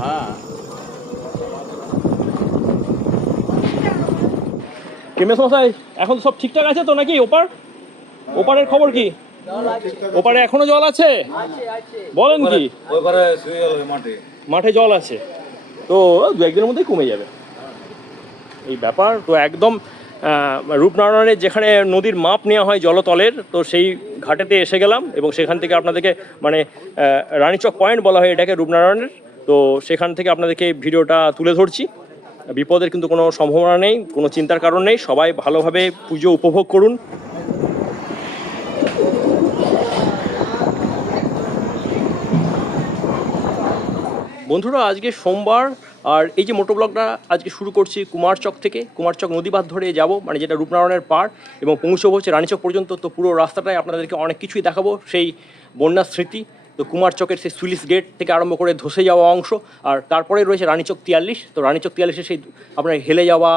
হ্যাঁ। কেমেস মশাই এখন সব ঠিকঠাক আছে তো নাকি ওপার? ওপারের খবর কি? ওপারে এখনও জল আছে? বলেন কি? মাঠে। জল আছে। তো দু একদিনের মধ্যেই কমে যাবে। এই ব্যাপার তো একদম রূপনারায়ণের যেখানে নদীর মাপ নেওয়া হয় জলতলের, তো সেই ঘাটেতে এসে গেলাম এবং সেখান থেকে আপনাদেরকে মানে রানীচক পয়েন্ট বলা হয় এটাকে রূপনারায়ণের। তো সেখান থেকে আপনাদেরকে ভিডিওটা তুলে ধরছি। বিপদের কিন্তু কোনো সম্ভাবনা নেই, কোনো চিন্তার কারণ নেই। সবাই ভালোভাবে পুজো উপভোগ করুন। বন্ধুরা, আজকে সোমবার আর এই যে মোটো ব্লগটা আজকে শুরু করছি কুমারচক থেকে কুমারচক নদীবাদ ধরে যাব মানে যেটা রূপনারায়ণের পাড় এবং পৌঁছবো হচ্ছে রানীচক পর্যন্ত। তো পুরো রাস্তাটায় আপনাদেরকে অনেক কিছুই দেখাবো, সেই বন্যার স্মৃতি, তো কুমারচকের সেই সুইলিশ গেট থেকে আরম্ভ করে ধসে যাওয়া অংশ, আর তারপরে রয়েছে রানীচক তিয়াল্লিশ। তো রানীচক তিয়াল্লিশে সেই আপনার হেলে যাওয়া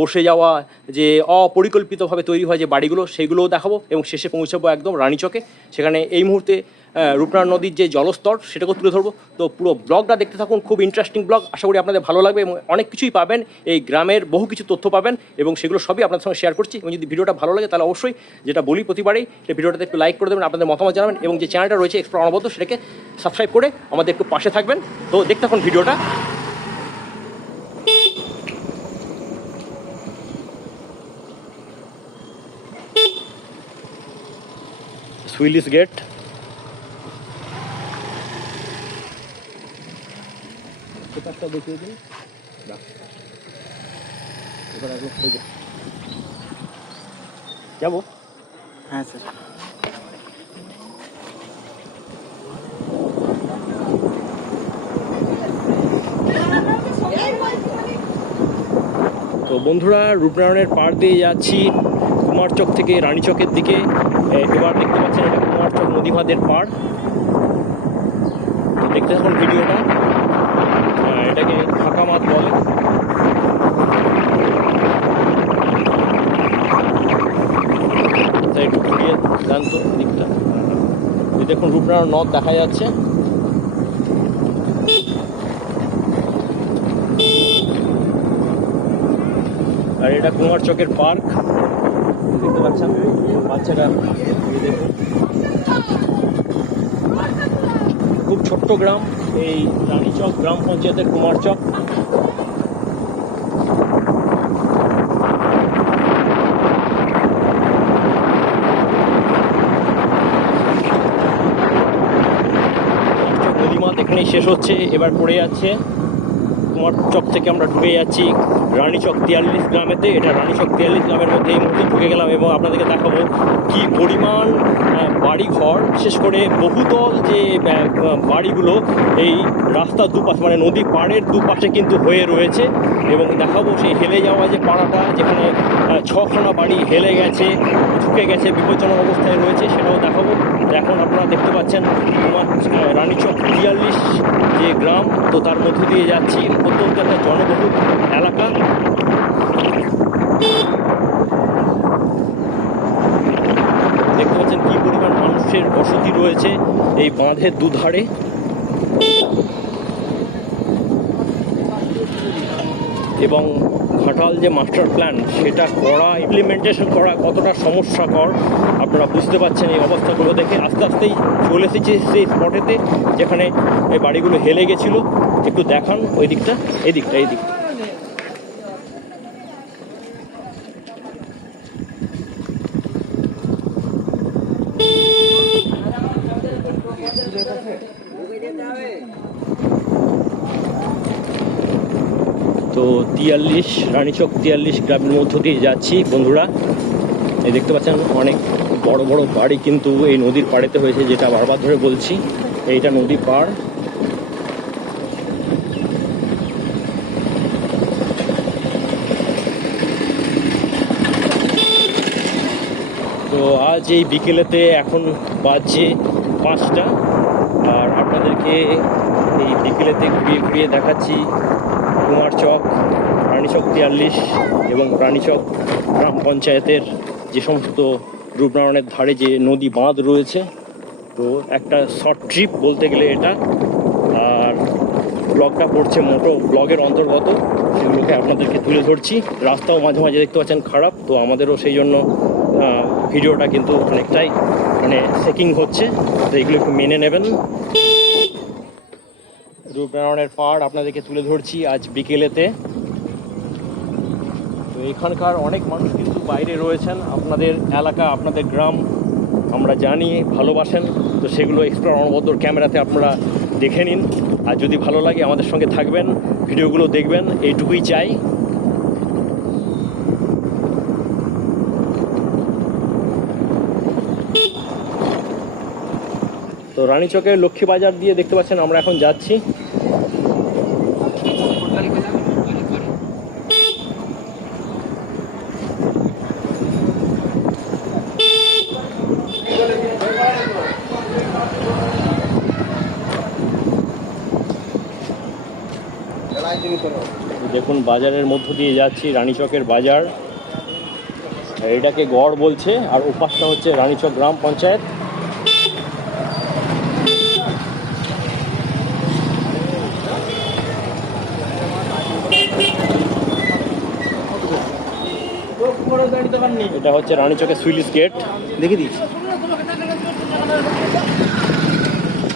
বসে যাওয়া, যে অপরিকল্পিতভাবে তৈরি হয় যে বাড়িগুলো সেইগুলোও দেখাবো এবং শেষে পৌঁছাবো একদম রানীচকে সেখানে এই মুহূর্তে রূপনারায়ণ নদীর যে জলস্তর, সেটাকেও তুলে ধরবো। তো পুরো ব্লগটা দেখতে থাকুন, খুব ইন্টারেস্টিং ব্লগ। আশা করি আপনাদের ভালো লাগবে এবং অনেক কিছুই পাবেন। এই গ্রামের বহু কিছু তথ্য পাবেন এবং সেগুলো সবই আপনাদের সঙ্গে শেয়ার করছি। এবং যদি ভিডিওটা ভালো লাগে, তাহলে অবশ্যই যেটা বলি প্রতিবারেই, সেই ভিডিওটাতে একটু লাইক করে দেবেন, আপনাদের মতামত জানাবেন এবং যে চ্যানেলটা রয়েছে এক্সপ্লোর অনবদ্য সেটাকে সাবস্ক্রাইব করে আমাদের একটু পাশে থাকবেন। তো দেখতে থাকুন ভিডিওটা। সুইলিশ গেট পেপারটা দেখিয়ে দিন। যাব? হ্যাঁ স্যার। তো বন্ধুরা রূপনারায়ণের পাড় দিয়ে যাচ্ছি কুমারচক থেকে রানীচকের দিকে। এবার দেখতে পাচ্ছেন এটা কুমারচক নদীবাঁধের পাড় তো দেখতে থাকুন ভিডিওটা। এটাকে ফাঁকা মাঠ বলে। তা একটু দিকটা দেখুন রূপনারায়ণ নদ দেখা যাচ্ছে। আর এটা কুমার চকের পার্ক। দেখতে পাচ্ছেন? বাচ্চারা খুব ছোট্ট গ্রাম। এই রানীচক গ্রাম পঞ্চায়েতের কুমারচক এখানেই শেষ হচ্ছে এবার পড়ে যাচ্ছে কুমারচক থেকে আমরা ঢুকে যাচ্ছি রানীচক তিয়াল্লিশ গ্রামেতে। এটা রানীচক তিয়াল্লিশ গ্রামের মধ্যে এই মুহূর্তে ঢুকে গেলাম এবং আপনাদেরকে দেখাবো কি পরিমাণ বাড়িঘর। বিশেষ করে বহুতল যে বাড়িগুলো এই রাস্তার দুপাশে মানে নদী পাড়ের দুপাশে কিন্তু হয়ে রয়েছে এবং দেখাবো সেই হেলে যাওয়া যে পাড়াটা যেখানে ছখানা বাড়ি হেলে গেছে ঢুকে গেছে বিপজ্জনক অবস্থায় রয়েছে সেটাও দেখাবো। এখন আপনারা দেখতে পাচ্ছেন কুমার আহ, রানীচক তিয়াল্লিশ যে গ্রাম, তো তার মধ্যে দিয়ে যাচ্ছি। অত্যন্ত একটা জনবহুল এলাকা। দেখতে পাচ্ছেন কি পরিমাণ মানুষের বসতি রয়েছে এই বাঁধের দুধারে। এবং ঘাটাল যে মাস্টার প্ল্যান সেটা করা ইমপ্লিমেন্টেশন করা কতটা সমস্যাকর, আপনারা বুঝতে পারছেন এই অবস্থাগুলো দেখে আস্তে আস্তেই চলে এসেছি সেই স্পটেতে যেখানে এই বাড়িগুলো হেলে গেছিল। একটু দেখান ওই দিকটা, এই দিকটা এই দিকটা। তো তিয়াল্লিশ, রানীচক তিয়াল্লিশ গ্রামের মধ্য দিয়ে যাচ্ছি। বন্ধুরা, এই দেখতে পাচ্ছেন অনেক বড় বড় বাড়ি কিন্তু এই নদীর পাড়েতে হয়েছে, যেটা বারবার ধরে বলছি। এইটা নদী পাড়। তো আজ এই বিকেলেতে এখন বাজছে পাঁচটা। আর আপনাদেরকে এই বিকেলেতে ঘুরিয়ে ঘুরিয়ে দেখাচ্ছি কুমারচক রানীচক তিয়াল্লিশ এবং রানীচক গ্রাম পঞ্চায়েতের যে সমস্ত রূপনারায়ণের ধারে যে নদী বাঁধ রয়েছে, তো একটা শর্ট ট্রিপ বলতে গেলে এটা। আর ব্লগটা পড়ছে মোটো ব্লগের অন্তর্গত, সেগুলোকে আপনাদেরকে তুলে ধরছি। রাস্তাও মাঝে মাঝে দেখতে পাচ্ছেন খারাপ, তো আমাদেরও সেই জন্য ভিডিওটা কিন্তু অনেকটাই মানে সেকিং হচ্ছে। তো এগুলো একটু মেনে নেবেন। রূপনারায়ণের পাহাড় আপনাদেরকে তুলে ধরছি আজ বিকেলেতে। তো এখানকার অনেক মানুষ কিন্তু বাইরে রয়েছেন। আপনাদের এলাকা, আপনাদের গ্রাম আমরা জানি, ভালোবাসেন। তো সেগুলো এক্সপ্লোর অনবদ্যর ক্যামেরাতে আপনারা দেখে নিন। আর যদি ভালো লাগে আমাদের সঙ্গে থাকবেন, ভিডিওগুলো দেখবেন, এইটুকুই চাই। রানীচকের লক্ষ্মী বাজার দিয়ে দেখতে পাচ্ছেন আমরা এখন যাচ্ছি। দেখুন, বাজারের মধ্য দিয়ে যাচ্ছি রানীচকের বাজার। এটাকে গড় বলছে, আর উপাসটা হচ্ছে রানীচক গ্রাম পঞ্চায়েত। এটা হচ্ছে রানীচকের সুইলিস গেট। দেখে দিচ্ছি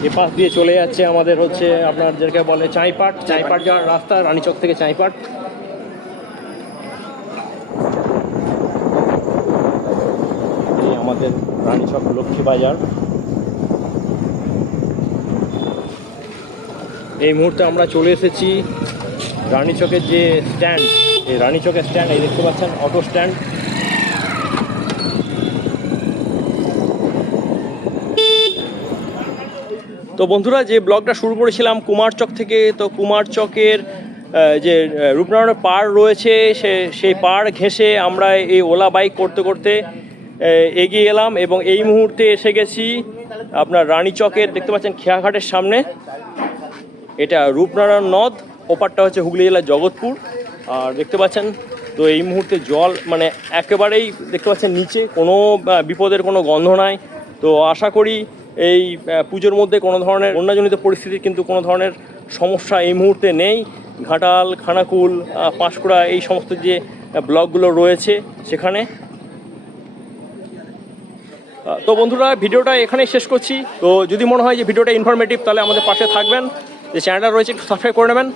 এ পাশ দিয়ে চলে যাচ্ছে আমাদের হচ্ছে আপনার যেটাকে বলে চাঁইপাট। চাঁইপাট যাওয়ার রাস্তা রানীচক থেকে চাঁইপাট। এই আমাদের রানীচক লক্ষ্মী বাজার। এই মুহূর্তে আমরা চলে এসেছি রানীচকের যে স্ট্যান্ড। এই রানীচকের স্ট্যান্ড এই দেখতে পাচ্ছেন অটো স্ট্যান্ড। তো বন্ধুরা, যে ব্লগটা শুরু করেছিলাম কুমারচক থেকে, তো কুমারচকের যে রূপনারায়ণের পাড় রয়েছে, সে, সেই পাড় ঘেঁষে আমরা এই ওলা বাইক করতে করতে এগিয়ে এলাম এবং এই মুহূর্তে এসে গেছি আপনার রানীচকের দেখতে পাচ্ছেন খেয়াঘাটের সামনে। এটা রূপনারায়ণ নদ, ওপারটা হচ্ছে হুগলি জেলার জগৎপুর। আর দেখতে পাচ্ছেন, তো এই মুহূর্তে জল মানে একেবারেই দেখতে পাচ্ছেন নিচে, কোনো বিপদের কোনো গন্ধ নাই। তো আশা করি এই পুজোর মধ্যে কোনো ধরনের বন্যাজনিত পরিস্থিতির কিন্তু কোনো ধরনের সমস্যা এই মুহূর্তে নেই। ঘাটাল, খানাকুল পাঁশকুড়া এই সমস্ত যে ব্লকগুলো রয়েছে সেখানে। তো বন্ধুরা, ভিডিওটা এখানেই শেষ করছি। তো যদি মনে হয় যে ভিডিওটা ইনফরমেটিভ তাহলে আমাদের পাশে থাকবেন। যে চ্যানেলটা রয়েছে, একটু সাবস্ক্রাইব করে নেবেন।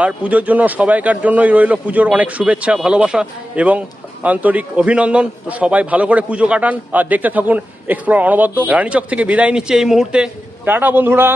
আর পুজোর জন্য, সবাইকার জন্যই রইল পুজোর অনেক শুভেচ্ছা, ভালোবাসা এবং আন্তরিক অভিনন্দন। তো সবাই ভালো করে পুজো কাটান আর দেখতে থাকুন এক্সপ্লোর অনবদ্য। রানীচক থেকে বিদায় নিচ্ছে এই মুহূর্তে। টাটা বন্ধুরা।